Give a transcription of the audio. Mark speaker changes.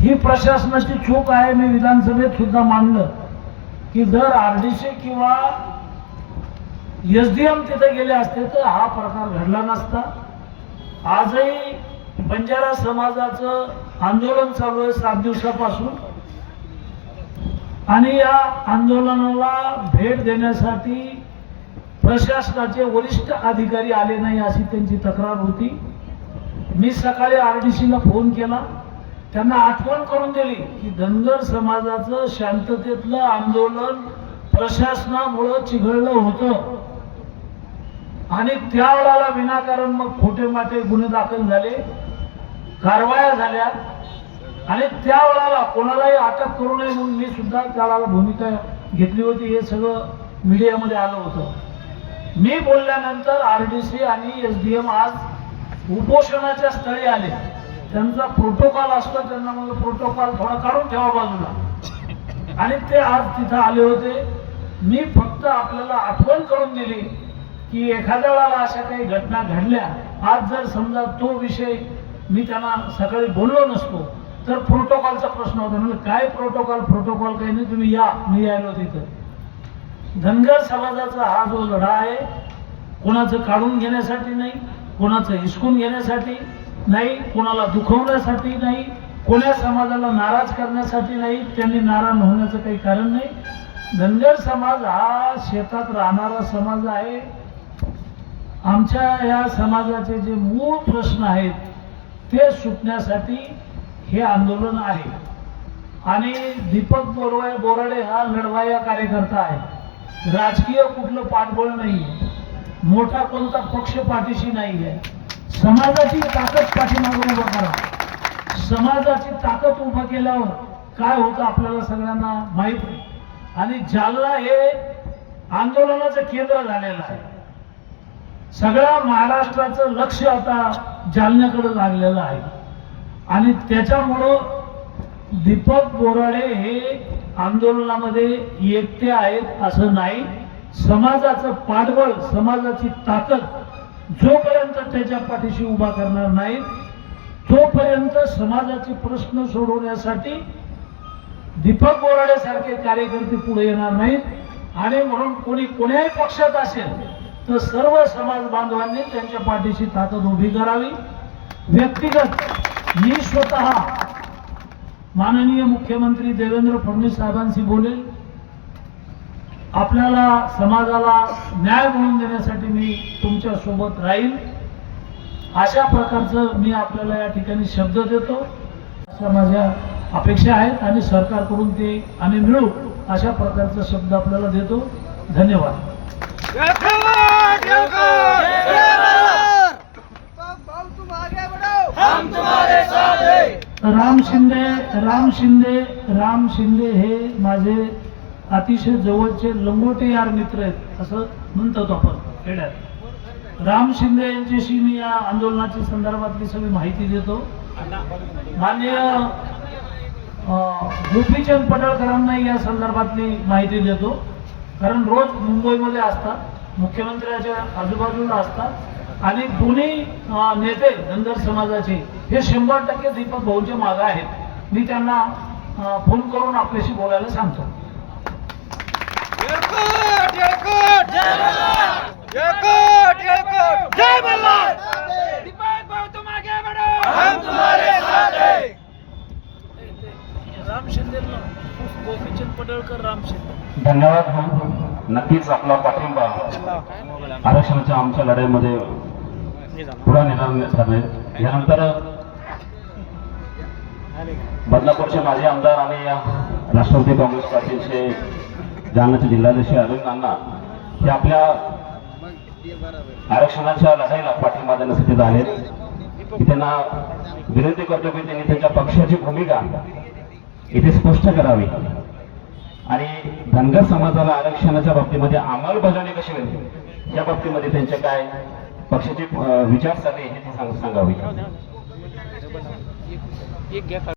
Speaker 1: ही प्रशासनाची चूक आहे मी विधानसभेत सुद्धा मांडलं की जर आरडीसी किंवा एस डी एम तिथे गेले असते तर हा प्रकार घडला नसता. आजही बंजारा समाजाचं आंदोलन चालू आहे सात दिवसापासून. आणि या आंदोलनाला भेट देण्यासाठी प्रशासनाचे वरिष्ठ अधिकारी आले नाही अशी त्यांची तक्रार होती. मी सकाळी आर डी सीला फोन केला. त्यांना आठवण करून दिली की धनगर समाजाचं शांततेतलं आंदोलन प्रशासनामुळं चिघळलं होतं. आणि त्यावेळेला विनाकारण मग खोटे माटे गुन्हे दाखल झाले कारवाया झाल्या. आणि त्यावेळेला कोणालाही अटक करू नये म्हणून मी सुद्धा त्याला भूमिका घेतली होती हे सगळं मीडियामध्ये आलं होतं. मी बोलल्यानंतर आर डी सी आणि एस डी एम आज उपोषणाच्या स्थळी आले. त्यांचा प्रोटोकॉल असतो त्यांना मग प्रोटोकॉल थोडा काढून ठेवा बाजूला. आणि ते आज तिथं आले होते. मी फक्त आपल्याला आठवण करून दिली की एखाद्या वेळेला अशा काही घटना घडल्या. आज जर समजा तो विषय मी त्यांना सकाळी बोललो नसतो तर प्रोटोकॉलचा प्रश्न होता. म्हणजे काय प्रोटोकॉल प्रोटोकॉल काही नाही तुम्ही या. मी यायलो तिथं. धनगर समाजाचा हा जो लढा आहे कोणाचं काढून घेण्यासाठी नाही कोणाचं हिसकून घेण्यासाठी नाही कोणाला दुखवण्यासाठी नाही कोण्या समाजाला नाराज करण्यासाठी नाही त्यांनी नाराज होण्याचं काही कारण नाही. धनगर समाज हा शेतात राहणारा समाज आहे. आमच्या या समाजाचे जे मूळ प्रश्न आहेत ते सुटण्यासाठी हे आंदोलन आहे. आणि दीपक बोरवाय बोराडे हा लढवाया कार्यकर्ता आहे. राजकीय कुठलं पाठबळ नाही. मोठा कोणता पक्ष पाठीशी नाही आहे समाजाची ताकद पाठीमागून उभा करा. समाजाची ताकद उभा केल्यावर काय होतं आपल्याला सगळ्यांना माहीत आहे आणि जालना हे आंदोलनाचं केंद्र झालेलं आहे. सगळ्या महाराष्ट्राचं लक्ष आता जालन्याकडे लागलेलं आहे. आणि त्याच्यामुळं दीपक बोराडे हे आंदोलनामध्ये एकटे आहेत असं नाही. समाजाचं पाठबळ समाजाची ताकद जोपर्यंत त्याच्या पाठीशी उभा करणार नाही तोपर्यंत समाजाचे प्रश्न सोडवण्यासाठी दीपक बोराड्यासारखे कार्यकर्ते पुढे येणार नाहीत. आणि म्हणून कोणी कोण्याही पक्षात असेल तर सर्व समाज बांधवांनी त्यांच्या पाठीशी ताकद उभी करावी. व्यक्तिगत मी स्वतः माननीय मुख्यमंत्री देवेंद्र फडणवीस साहेबांशी बोलेल. आपल्याला समाजाला न्याय मिळवून देण्यासाठी मी तुमच्यासोबत राहील. अशा प्रकारचं मी आपल्याला या ठिकाणी शब्द देतो. अशा माझ्या अपेक्षा आहेत आणि सरकारकडून ते आम्ही मिळू अशा प्रकारचा शब्द आपल्याला देतो. धन्यवाद. राम शिंदे राम शिंदे राम शिंदे हे माझे अतिशय जवळचे लंगोटे यार मित्र आहेत असं म्हणतो आपण खेड्यात. राम शिंदे यांच्याशी मी या आंदोलनाच्या संदर्भातली सगळी माहिती देतो. माननीय गोपीचंद पडळकरांना या संदर्भातली माहिती देतो. कारण रोज मुंबईमध्ये असतात मुख्यमंत्र्याच्या आजूबाजूला असतात. आणि दोन्ही नेते धनगर समाजाचे हे शंभर टक्के दीपक भाऊच्या मागं आहेत. मी त्यांना फोन करून आपल्याशी बोलायला सांगतो.
Speaker 2: येळकोट येळकोट जय मल्हार येळकोट येळकोट जय मल्हार दीपक भाऊ तुम आगे बढ़ो
Speaker 3: हम तुम्हारे साथ हैं।
Speaker 1: राम शिंदे गोपीचंद पडळकर राम शिंदे.
Speaker 4: धन्यवाद नक्कीच आपला पाठिंबा आरक्षणाच्या आमच्या लढाईमध्ये पुढे ठरले. यानंतर बदलापूरचे माजी आमदार आणि राष्ट्रवादी काँग्रेस पार्टीचे जालन्याचे जिल्हाध्यक्ष अरविंद अण्णा हे आपल्या आरक्षणाच्या लढाईला पाठिंबा देण्यासाठी झाले मी त्यांना विनंती करतो की त्यांनी त्यांच्या पक्षाची भूमिका इथे स्पष्ट करावी. आणि धनगर समाजाला आरक्षणाच्या बाबतीमध्ये अंमलबजावणी कशी होईल? या बाबतीमध्ये त्यांचे काय पक्षाची विचारसरणी हे सांगावी.